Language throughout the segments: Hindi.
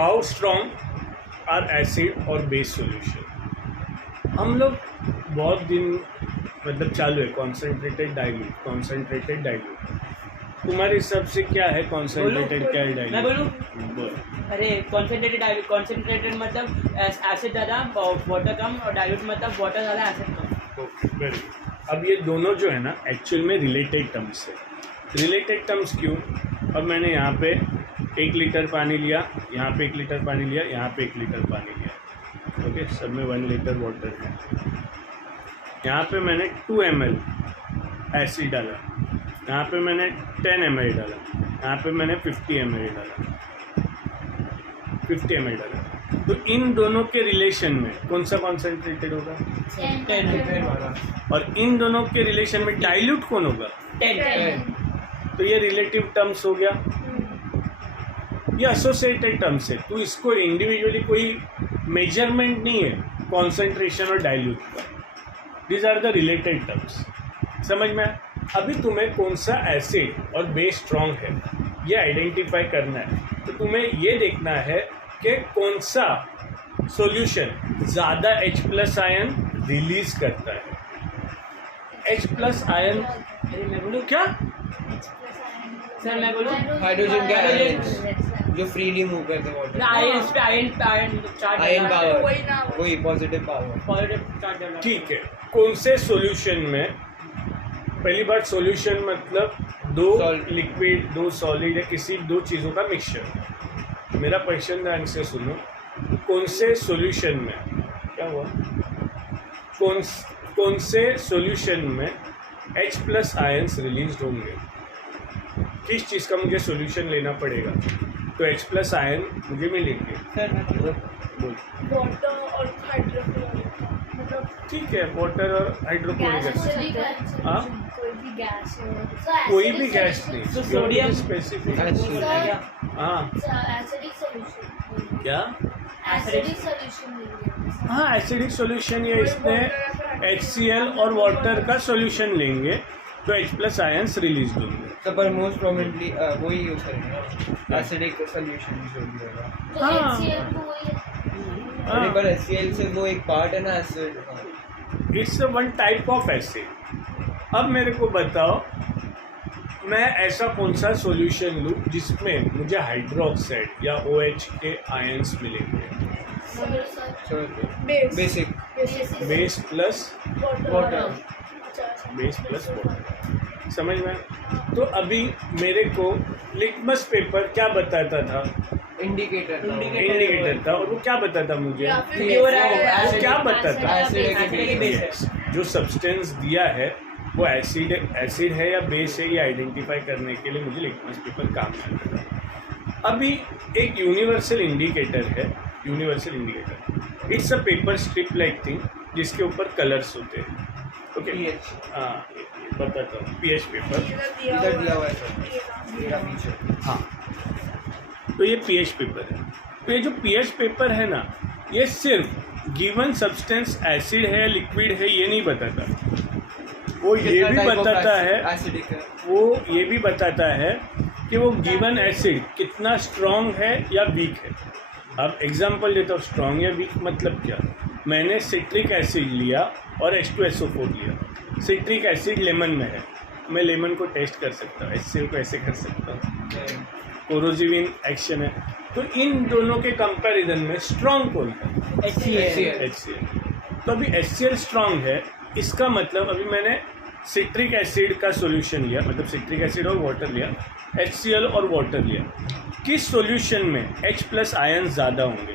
हाउ स्ट्रॉन्ग आर एसिड और बेस सॉल्यूशन। हम लोग बहुत दिन मतलब चालू है कॉन्सेंट्रेटेड डाइल्यूट। तुम्हारे हिसाब से क्या है कॉन्सेंट्रेटेड, क्या है डाइल्यूट? मैं बोलूं? बोल। अरे कॉन्सेंट्रेटेड मतलब एसिड ज़्यादा वाटर कम, और डाइल्यूट मतलब वाटर ज़्यादा एसिड कम। Okay, very good. अब ये दोनों जो है ना एक्चुअल में रिलेटेड टर्म्स है। रिलेटेड टर्म्स क्यों? अब मैंने यहाँ पे 1 लीटर पानी लिया, यहाँ पे 1 लीटर पानी लिया, यहाँ पे 1 लीटर पानी लिया, ओके, सब में 1 लीटर वाटर है। यहाँ पे मैंने 2 ml एसिड डाला, यहाँ पे मैंने 10 ml डाला, यहाँ पे मैंने 50 ml डाला। तो इन दोनों के रिलेशन में कौन सा कॉन्सेंट्रेटेड होगा? 10 और इन दोनों के रिलेशन में डाइल्यूट कौन होगा? 10। तो ये रिलेटिव टर्म्स हो गया, ये एसोसिएटेड टर्म्स है। तो इसको इंडिविजुअली कोई मेजरमेंट नहीं है कॉन्सेंट्रेशन और डाइल्यूट का। These are the related terms. समझ में? अभी तुम्हें कौन सा एसिड और बेस स्ट्रॉन्ग है ये आइडेंटिफाई करना है। तो तुम्हें ये देखना है कि कौन सा सॉल्यूशन ज़्यादा H+ आयन रिलीज करता है। H+ आयन, अरे मैं बोलूं? क्या सर मैं बोलूं? हाइड्रोजन के आयन जो फ्रीली मूव करते हैं water, ion charge, ion power, वही पॉजिटिव पावर। Positive charge. ठीक है। कौन से सॉल्यूशन में, पहली बात सॉल्यूशन मतलब दो लिक्विड, दो सॉलिड या किसी दो चीज़ों का मिक्सचर। मेरा क्वेश्चन ध्यान से सुनो। कौन से सॉल्यूशन में, क्या हुआ? कौन से सॉल्यूशन में H+ आयंस रिलीज होंगे? किस चीज़ का मुझे सॉल्यूशन लेना पड़ेगा तो H+ आयन मुझे मिलेंगे? सर मैं बोलूं? बोल। वाटर और हाइड्रोक्लोरिक, मतलब ठीक है, वाटर और हाइड्रोक्लोरिक एसिड। हाँ, कोई भी गैस कोई भी गैस नहीं, तो सोडियम स्पेसिफिक। हाँ, एसिडिक सॉल्यूशन, क्या? Acidic solution. हाँ, एसिडिक सॉल्यूशन या इसमें HCl और वाटर का सॉल्यूशन लेंगे तो H+ आयंस रिलीज होंगे। तो पर मोस्ट प्रोबेबली वही यूज करेंगे ना, एसिडिक सॉल्यूशन जो भी होगा। हाँ। अरे पर HCl से वो एक पार्ट है ना acid. It's one type of acid. अब मेरे को बताओ, मैं ऐसा कौन सा सॉल्यूशन लूँ जिसमें मुझे हाइड्रोक्साइड या OH के आयंस मिलेंगे? Basic base plus water. Water. समझ में? तो अभी मेरे को लिटमस पेपर क्या बताता था? इंडिकेटर था। और वो क्या बताता मुझे? वो क्या बताता? Yes, जो सब्सटेंस दिया है वो एसिड है या बेस है, ये आइडेंटिफाई करने के लिए मुझे लिटमस पेपर काम आता था। अभी एक यूनिवर्सल इंडिकेटर है, it's a paper strip like thing जिसके ऊपर कलर्स होते हैं। ओके, हाँ, बताता हूँ। pH पेपर इधर दिया हुआ है सर, मेरा पीछे। हाँ, तो ये pH पेपर है। तो ये जो pH पेपर है ना, ये सिर्फ गिवन सब्सटेंस एसिड है, लिक्विड है, ये नहीं बताता। वो ये भी बताता है, एसिडिक है, वो ये भी बताता है कि वो गिवन एसिड कितना स्ट्रॉन्ग है या वीक है। अब एग्जांपल देता हूँ, स्ट्रॉन्ग या वीक मतलब क्या? मैंने सिट्रिक एसिड लिया और H2SO4 लिया। सिट्रिक एसिड लेमन में है, मैं लेमन को टेस्ट कर सकता हूँ, HCl को ऐसे कर सकता हूँ, कोरोसिव एक्शन है। तो इन दोनों के कंपैरिजन में स्ट्रॉन्ग कौन है? HCl। तो अभी HCl स्ट्रॉन्ग है, इसका मतलब अभी मैंने सिट्रिक एसिड का सॉल्यूशन लिया, मतलब सिट्रिक एसिड और वाटर लिया, HCl और वाटर लिया। किस सॉल्यूशन में H+ आयन ज़्यादा होंगे?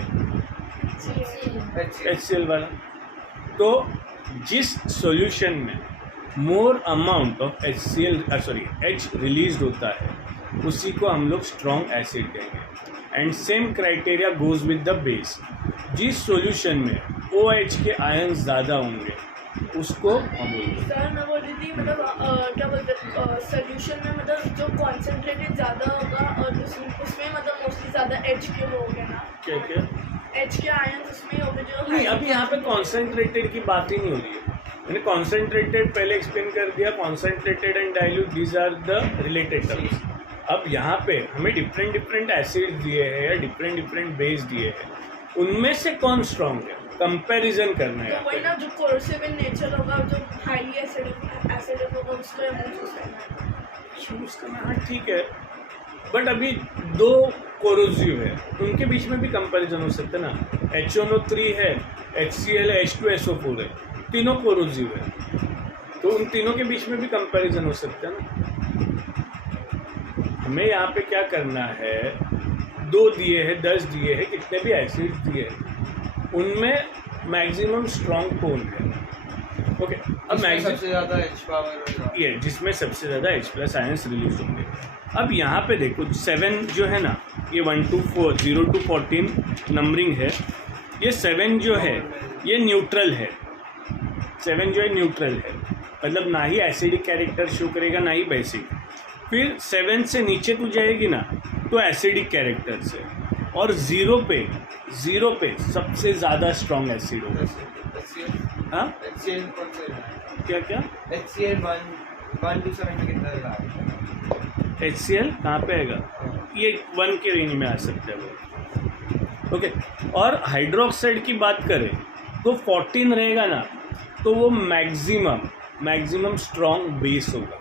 HCl वाला। तो जिस सॉल्यूशन में more amount of H release होता है उसी को हम लोग स्ट्रॉन्ग एसिड कहेंगे। And same criteria goes with the base. जिस सॉल्यूशन में OH के आयन ज़्यादा होंगे उसको हम बोलेंगे। सर मैं बोल रही थी, मतलब क्या बोलते हैं, सोल्यूशन में मतलब जो कॉन्सेंट्रेटेड ज़्यादा होगा और उसमें मतलब मोस्टली ज़्यादा H के होंगे ना, क्या H के आयन उसमें होंगे जो नहीं, अभी यहाँ पे कॉन्सेंट्रेटेड की बात ही नहीं हो रही है। मैंने कॉन्सेंट्रेटेड पहले एक्सप्लेन कर दिया। Concentrated and dilute, these are the related terms. अब यहाँ पे हमें डिफरेंट डिफरेंट एसिड दिए हैं या डिफरेंट डिफरेंट बेस दिए हैं, उनमें से कौन स्ट्रॉन्ग है, कंपैरिजन करना है तो यहाँ वही पे। ना, जो कोरोसिव इन नेचर होगा, जो हाईली एसिडिक होगा, उसको हमें चूज करना है। चूज करना, हाँ ठीक है, बट अभी दो कोरोसिव है, उनके बीच में भी कंपैरिजन हो सकता है ना। HNO3 है, HCl है, H2SO4 है, तीनों कोरोसिव है, तो उन तीनों के बीच में भी कंपैरिजन हो सकता है ना। हमें यहाँ पे क्या करना है, 2 दिए हैं, 10 दिए हैं, कितने भी एसिड दिए हैं, उनमें मैक्सिमम स्ट्रॉन्ग कौन है। ओके, अब इसमें मैक्सिमम सबसे ज़्यादा H पावर होगा। ये जिसमें सबसे ज़्यादा H+ आयंस रिलीज होंगे। अब यहाँ पे देखो 7 जो है ना, ये 1 to 4 0 to 14 नंबरिंग है, ये 7 जो है ये न्यूट्रल है। 7 जो है न्यूट्रल है, मतलब ना ही एसिडिक कैरेक्टर शो करेगा ना ही बेसिक। फिर 7 से नीचे तू जाएगी ना तो एसिडिक कैरेक्टर से, और 0 पे सबसे ज़्यादा स्ट्रॉन्ग एसिड होगा। हाँ HCl कौन सा है? क्या क्या HCl 1 to 7 में कितना है? HCl कहाँ पे आएगा, ये 1 के रेंज में आ सकता है वो। ओके, और हाइड्रोक्साइड की बात करें तो 14 रहेगा ना, तो वो मैक्सिमम स्ट्रॉन्ग बेस होगा।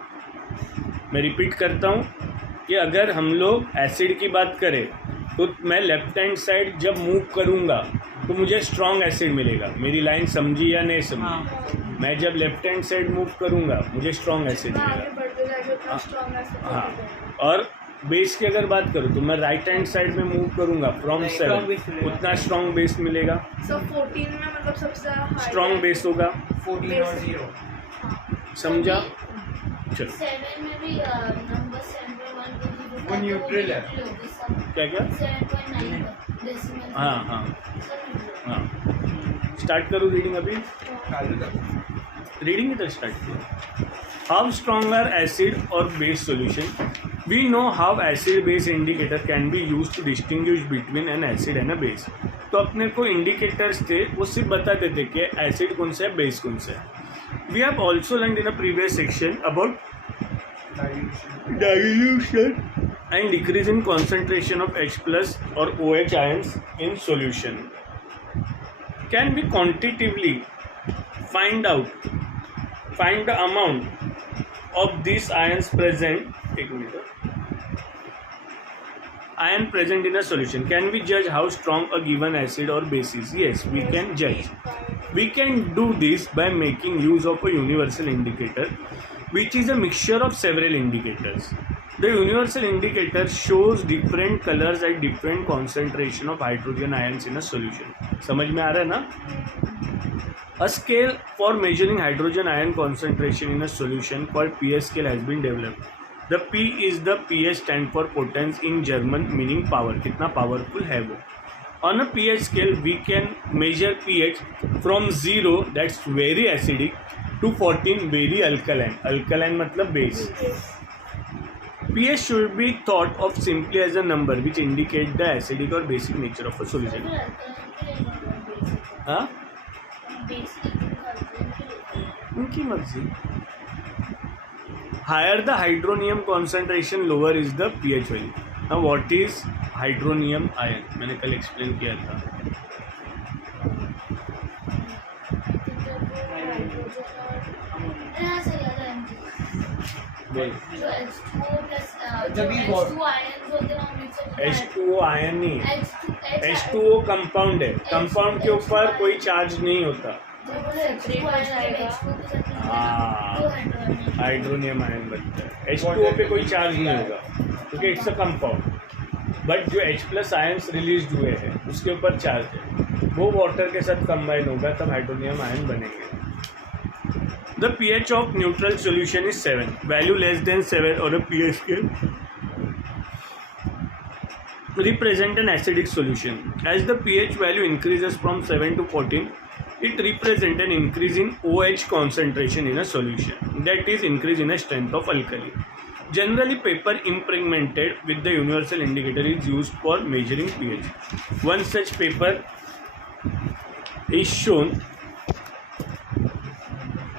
मैं रिपीट करता हूँ कि अगर हम लोग एसिड की बात करें तो मैं लेफ्ट हैंड साइड जब मूव करूँगा तो मुझे स्ट्रॉन्ग एसिड मिलेगा। मेरी लाइन समझी या नहीं समझी? हाँ। मैं जब लेफ्ट हैंड साइड मूव करूँगा मुझे स्ट्रॉन्ग एसिड जितना मिलेगा। आगे बढ़ते जाएगा उतना स्ट्रॉन्ग एसिड हाँ, होगा। और बेस की अगर बात करूँ तो मैं राइट हैंड साइड में मूव करूँगा फ्रॉम strong 7, base मिलेगा। उतना स्ट्रॉन्ग बेस मिलेगा, So 14 में मतलब सबसे हाई स्ट्रॉन्ग बेस होगा। 14 और 0। समझा? चलो 7 में भी नंबर 7.1 वो neutral है। क्या क्या 7.9 डेसिमल। हाँ हाँ सब हाँ, स्टार्ट करो रीडिंग। अभी चालू कर। रीडिंग इधर स्टार्ट करो। हाउ स्ट्रॉन्ग आर एसिड और base solution? We know how acid base indicator can be use to distinguish between an acid and a base. तो अपने को इंडिकेटर्स थे वो सिर्फ बता देते कि एसिड कौन सा है, बेस कौन सा है। We have also learn in a previous section about dilution and decrease in concentration of H+ or OH ions in solution. Can we quantitatively find the amount of these ions present? Ion present in a solution. Can we judge how strong a given acid or base is? Yes, we can judge. We can do this by making use of a universal indicator, which is a mixture of several indicators. The universal indicator shows different colors at different concentration of hydrogen ions in a solution. समझ में आ रहा है ना? A scale for measuring hydrogen ion concentration in a solution called pH scale has been developed. The P is the pH stand for potence in German, meaning power. कितना powerful है वो. On a pH scale, we can measure pH from 0, that's very acidic, to 14, very alkaline. Alkaline मतलब base. pH should be thought of simply as a number which indicates the acidic or basic nature of a solution. हाँ, उनकी मर्जी. Higher the hydronium concentration, lower is the pH value. Now what is hydronium ion? मैंने कल एक्सप्लेन किया था. बोल. जो H2O प्लस जब भी बहुत- H2 आयंस होते हैं ना मिक्स होते हैं H2O आयन नहीं, H2 H2O कंपाउंड है. कंपाउंड के ऊपर कोई चार्ज नहीं होता. H2 आएगा हाँ, हाइड्रोनियम आयन बनता है. H2O पे कोई चार्ज नहीं होगा क्योंकि इट्स अ कंपाउंड. बट जो H+ आयन्स रिलीज हुए हैं उसके ऊपर चार्ज है, वो वाटर के साथ कंबाइन होगा तब हाइड्रोनियम आयन बनेंगे. The pH of neutral solution is 7. Value less than 7 on a pH scale represent an acidic solution. As the pH value increases from 7 to 14, it represents an increase in OH concentration in a solution. That is, increase in a strength of alkali. Generally, paper impregnated with the universal indicator is used for measuring pH. One such paper is shown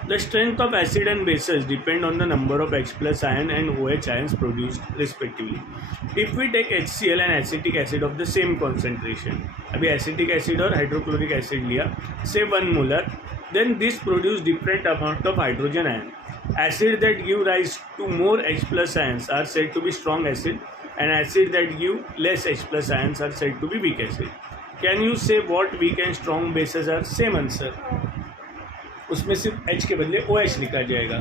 The strength of acid and bases depend on the number of H plus ion and OH ions produced respectively. If we take HCl and acetic acid of the same concentration, अभी acetic acid और hydrochloric acid लिया, say 1 molar, then this produce different amount of hydrogen ion. Acid that give rise to more H plus ions are said to be strong acid, and acid that give less H plus ions are said to be weak acid. Can you say what weak and strong bases are? Same answer. उसमें सिर्फ H के बदले OH लिखा जाएगा.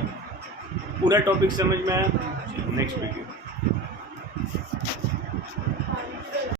पूरा टॉपिक समझ में आया? Next video.